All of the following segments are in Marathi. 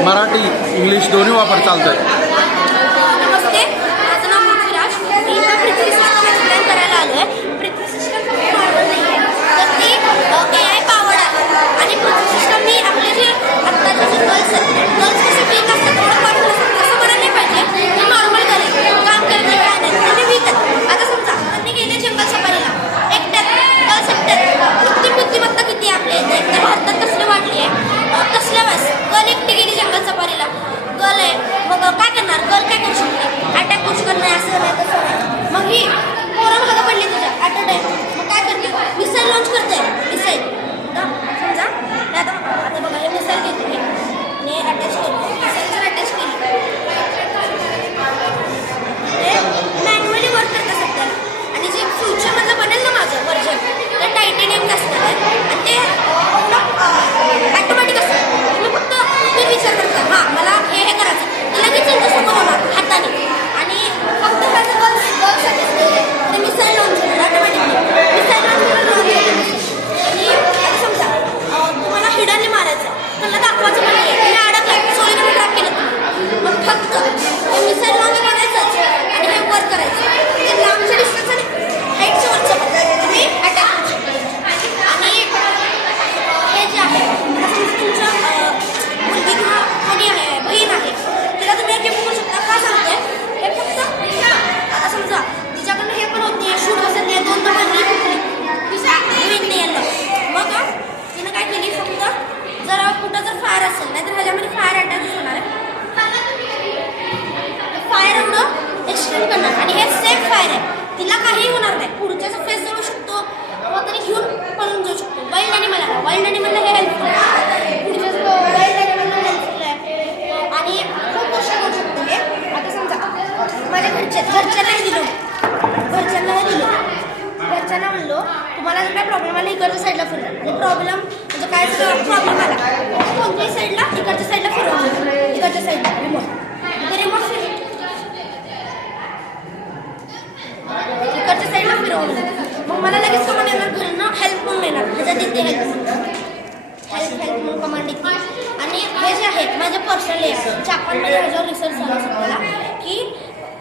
मराठी इंग्लिश दोन्ही वापर चालतं आहे. नमस्ते, माझं नाव पृथ्वीराज. मी इथं पृथ्वी सिस्टम एक्सप्लेन करायला आलो आहे. पृथ्वी सिस्टम नॉर्मल नाही आहे, तर ती AI पावर्ड आहे. आणि पृथ्वी सिस्टम ही आपले जे आत्ताचे जे गर्ल्स कसे वीक असतात थोडं वाटत असतात तसं म्हणायला नाही पाहिजे. ती नॉर्मल करेल, काम करत नाही, काय नाही, आणि वीक आहे. आता समजा त्यांनी गेले जंगल सफारीला, एकट्यात गर्ल्स एकट्यात किती बुद्धिमत्ता किती आपल्या इथे एकट्या भारतात कसली वाढली आहे. तसल्या वेळेस गर्ल एकटी गेली जंगल सफारीला, गर्ल आहे मग काय करणार, गर्ल काय करू शकते, अटॅक करू शकत नाही, असं नाही तसं नाही. मग ही पोरं भागा पडली तुझ्या ॲट अ टाईम, मग काय करते, मिसाईल लॉन्च करते. मिसाईल समजा आता बघा हे मिसाईल घेते आणि अटॅच करते, मिसाईल अटॅच केली ते मॅन्युअली वर्क करत सध्या. आणि जे फ्युचरमधलं बनेल ना माझं वर्जन ते टायटेनियमचं असणार आहे आणि ते ॲटोमॅटिक असतं. तुम्ही फक्त ते विचार करता हां मला हे करायचं, ते लगेच इंटरेस्ट होणार हाताने. आणि फक्त ह्याचं गर्ल्ससाठी ते मिसाईल लॉन्च होणार ऑटोमॅटिकली. मिसाईल लॉन्च आणि आता समजा तुम्हाला हिडाने मारायचं, त्यांना दाखवायचं नाही आहे, अडकलं सोयीनं मी ट्रॅक केलं तुम्ही, मग फक्त मिसाईल लॉन्च करायचंच आणि हे वर करायचं. ते लांबचं डिस्टन्स आणि हाईटचं वरचं तुम्ही अटॅक करू शकता. आणि हे जे आहे तुमच्या मुलगी किंवा कोणी आहे बहीण आहे तिला तुम्ही हे बघू शकता. का सांगते हे फक्त आता समजा तिच्याकडनं हे पण होत नाही, शूट बसत नाही, दोन नंबरनी होईल नाही यांना, मग तिनं काय केली फक्त जर कुठं जर फायर असेल नाही तर ह्याच्यामध्ये फायर अटॅक होणार आहे, फायर एवढं एक्सटेंड करणार आणि हे सेफ फायर आहे. तिला काही होणार नाही, पुढच्याचा फेस जाऊ शकतो किंवा तरी घेऊन पळून जाऊ शकतो. वाईल्ड ॲनिमलला हे हेल्पफुल आहे, पुढच्या वाईल्ड ॲनिमलला हेल्पफुल आहे. आणि खूप गोष्टी करू शकतो हे. आता समजा माझ्या घरच्यांनाही दिलो, घरच्यांना म्हणलो तुम्हाला जर काय प्रॉब्लेम आला इकडच्या साईडला फिरवा. प्रॉब्लेम म्हणजे काय प्रॉब्लेम आला कोणत्याही साईडला इकडच्या साईडला फिरवा, इकडच्या साईडला रिमोट इकडच्या साईडला फिरवलं. मग मला लगेच कमांड येणार, घरनं हेल्प म्हणून येणार, ह्याच्यात येते हेल्प म्हणून कमांड येते. आणि हे जे आहे माझ्या पर्सनली जापानमध्ये ह्याच्यावर रिसर्च झाला सध्याला की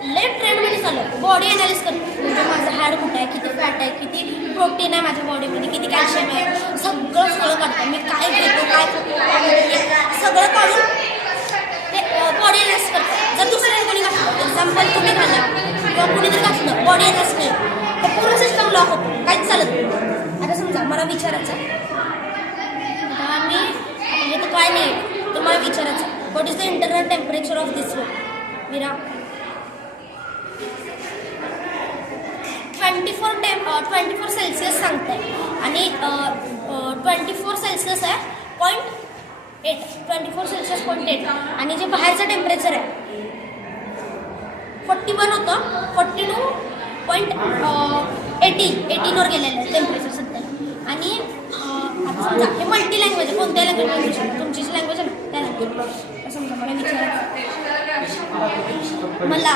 लेट ट्रेंडमध्ये चालू बॉडी अनालिस करतो. म्हणजे माझं हाड कुठं आहे, किती फॅट आहे, किती प्रोटीन आहे माझ्या बॉडीमध्ये, किती कॅल्शियम आहे, सगळं काढतं. मी काय घेतो काय खातो सगळं काढून ते बॉडी अनालिस करतो. जर दुसऱ्याने कोणी घातलं, एक्झाम्पल तुम्ही घाला किंवा कुणीतरी घातलं बॉडी अनालिस नाही, तर पूर्ण सिस्टम लॉक होतो, काहीच चालत नाही. आता समजा मला विचारायचं मी हे तर काय नाही, तर मला विचारायचं what is the internal temperature of this room. Meera 24 Celsius सांगते आणि 24 सेल्सिअस आहे 0.8, 24 सेल्सिअस 0.8. आणि जे बाहेरचं टेम्परेचर आहे 41 होतं, 42.18वर गेलेलं आहे टेम्परेचर सध्या. आणि आता समजा हे मल्टी लँग्वेज आहे, कोणत्या लँग्वेज बोलू शकतो, तुमची जी लँग्वेज आहे ना त्या लँग्वेज. समजा मला विचारायचं मला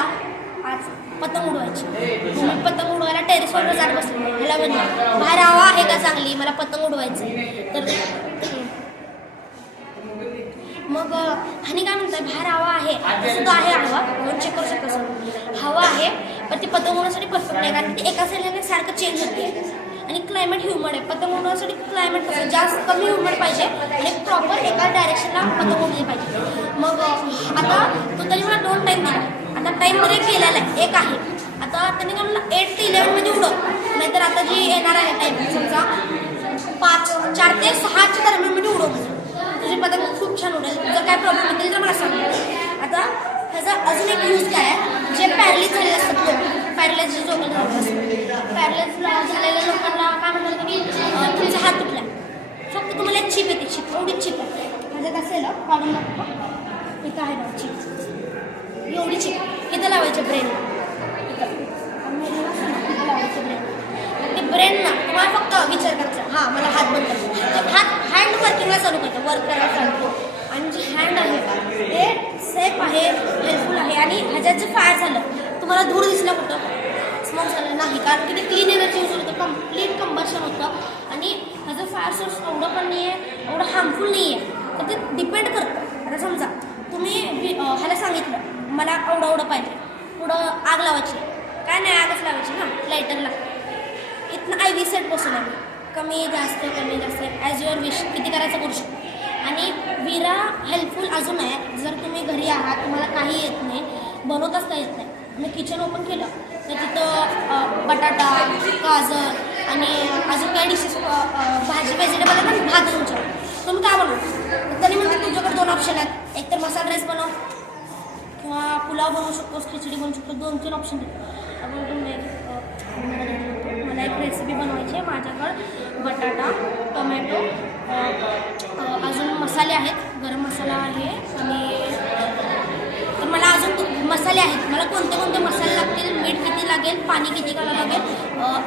आज पतंग उडवायची, मी पतंग उडवायला टेरेसवर जात बसले, मला म्हणलं बाहेर हवा आहे का चांगली, मला पतंग उडवायचं. तर मग आणि काय म्हणतात बाहेर हवा आहे, सुद्धा आहे हवा, म्हणून चेक करू शकतो हवा आहे, पण ती पतंग उडवण्यासाठी परफेक्ट आहे कारण ती एका साईडला सारखं चेंज होते. आणि क्लायमेट ह्युमड आहे, पतंग उडवण्यासाठी क्लायमेट कसं जास्त कमी ह्युमड पाहिजे आणि प्रॉपर एका डायरेक्शनला पतंग उडली पाहिजे. मग आता तो तरी मला 2 टाईम दिला, आता टाईममध्ये केलेला आहे एक आहे. आता त्यांनी काय म्हणलं 8 ते 11मध्ये उडव, नाहीतर आता जी येणार आहे टाईम समजा 4 ते 6च्या दरम्यानमध्ये उडव, तुझी पतंग खूप छान उडेल. जर काय प्रॉब्लेम असेल तर मला सांग. आता ह्याचा अजून एक यूज काय आहे, जे पॅरलाइज झालेले असतात लोक, पॅरलाइज जो पॅरलाइज झालेल्या लोकांना काय म्हणतात की तुमचा हात तुटला, फक्त तुम्हाला एक चिप येते, चिप एवढीच चिप आहे. माझ्यात असेल काढून लागतो इथं आहे ना चिप, एवढी चिप इथं लावायचे ब्रेन, इथं लावायचे ब्रेन. ते ब्रेन ना तुम्हाला फक्त विचार करायचा हां मला हात बंद करायचा, हात हँड वर्किंगला चालू करतो, वर्क करायला चालतो. आणि जे हँड आहे ते सेफ आहे, हेल्पफुल आहे. आणि ह्याच्यात जे फायर झालं तुम्हाला धूर दिसला कुठं, स्मोक झालं नाही, कारण की ते क्लीन एनर्जी यूज होतं, कम्प्लीट कंबर्शन होतं. आणि ह्याचं फायर सोर्स एवढं पण नाही आहे, एवढं हार्मफुल नाही आहे, तर ते डिपेंड करतं. आता समजा मला एवढं पाहिजे, पुढं आग लावायची, काय नाही आगच लावायची ना लायटरला. इथनं आय व्ही सेट बसवलं मी, कमी जास्त ॲज युअर विश, किती करायचं करू शकतो. आणि विरा हेल्पफुल अजून आहे, जर तुम्ही घरी आहात, तुम्हाला काही येत नाही, बनवताच काही येत नाही, मी किचन ओपन केलं तर तिथं बटाटा, गाजर आणि अजून काही डिशेस, भाजी व्हेजिटेबल आहे ना, भात तुमच्या तुम्ही काय बनवू. तरी म्हणते तुमच्याकडे 2 ऑप्शन आहेत, एक तर मसाला राईस बनव किंवा पुलाव बनवू शकतोस, खिचडी बनवू शकतो, 2-3 ऑप्शन देतो. आपण मला एक रेसिपी बनवायची आहे. माझ्याकडं बटाटा, टोमॅटो, अजून मसाले आहेत, गरम मसाला आहे आणि तर मला अजून मसाले आहेत. मला कोणते कोणते मसाले लागतील, मीठ किती लागेल, पाणी किती घालावं लागेल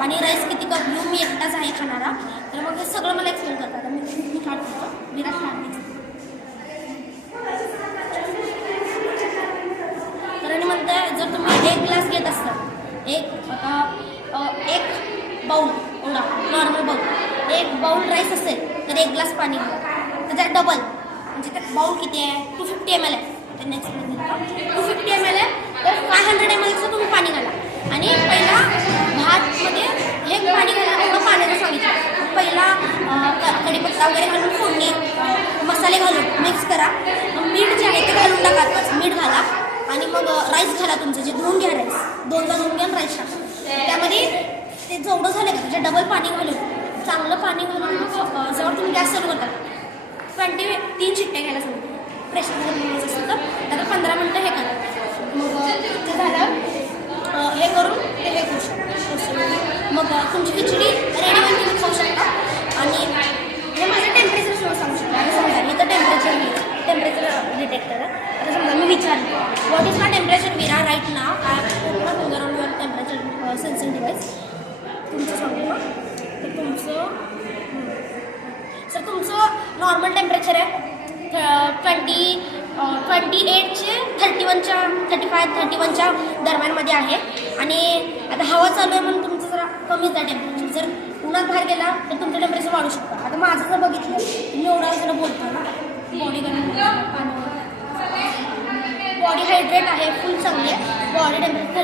आणि राईस किती कप घेऊ, मी एकटाच आहे खाणारा. तर मग हे सगळं मला एक्सप्लेन करतात. मी स्टार्ट करतो, विरा स्टार्ट. तर आणि म्हणते जर तुम्ही 1 ग्लास घेत असाल, एक बाऊल एवढा नॉर्मल बाऊल, 1 बाऊल राईस असेल तर 1 ग्लास पाणी घाला. त्याच्यात डबल म्हणजे त्यात बाऊल किती आहे, 250 ml आहे. तर नेक्स्ट 250 ml आहे तर 500 mlचं तुम्ही पाणी घाला. आणि पहिला भातमध्ये हे पाणी घाला, एवढं पाण्याचं सांगितलं. पहिला कढीपत्ता वगैरे घालून फोडणी, मसाले घालून मिक्स करा, मीठ जे आहे ते घालून टाका, मीठ घाला आणि मग राईस घाला तुमचं, जे धुवून घ्या राईस, 2दा धुवून घ्या राईस टाका. त्यामध्ये ते जेवढं झालं का त्याच्या डबल पाणी घालून, चांगलं पाणी घालून मग जेव्हा तुम्ही गॅस चालू करता 3 शिट्ट्या घ्यायला सांगतो. प्रेशरमध्ये बनवायचं असेल तर त्याला 15 मिनटं हे करा. मग ते झालं, हे करून ते हे करू शकता. मग तुमची खिचडी रेडी होऊन तुम्ही खाऊ शकता. आणि हे माझं टेम्परेचर सुद्धा सांगू शकता. आणि समजा इथं टेम्परेचर डिटेक्टर आहे. आता समजा मी विचारलं व्हॉट इज माय टेम्परेचर विरा right now, I finger on your temperature sensing device. तुमचं सांगू का, तर तुमचं नॉर्मल टेम्परेचर आहे 28 ते 35-31च्या दरम्यानमध्ये आहे. आणि आता हवा चालू आहे म्हणून तुमचं जरा कमीच आहे टेम्परेचर. जर उन्हात बाहेर गेला तर तुमचं टेम्परेचर वाढू शकतं. आता माझं जर बघितलं, मी एवढा जरा बोलतो ना, बॉडी हायड्रेट आहे, फुल चांगली आहे, बॉडी टेम्परेचर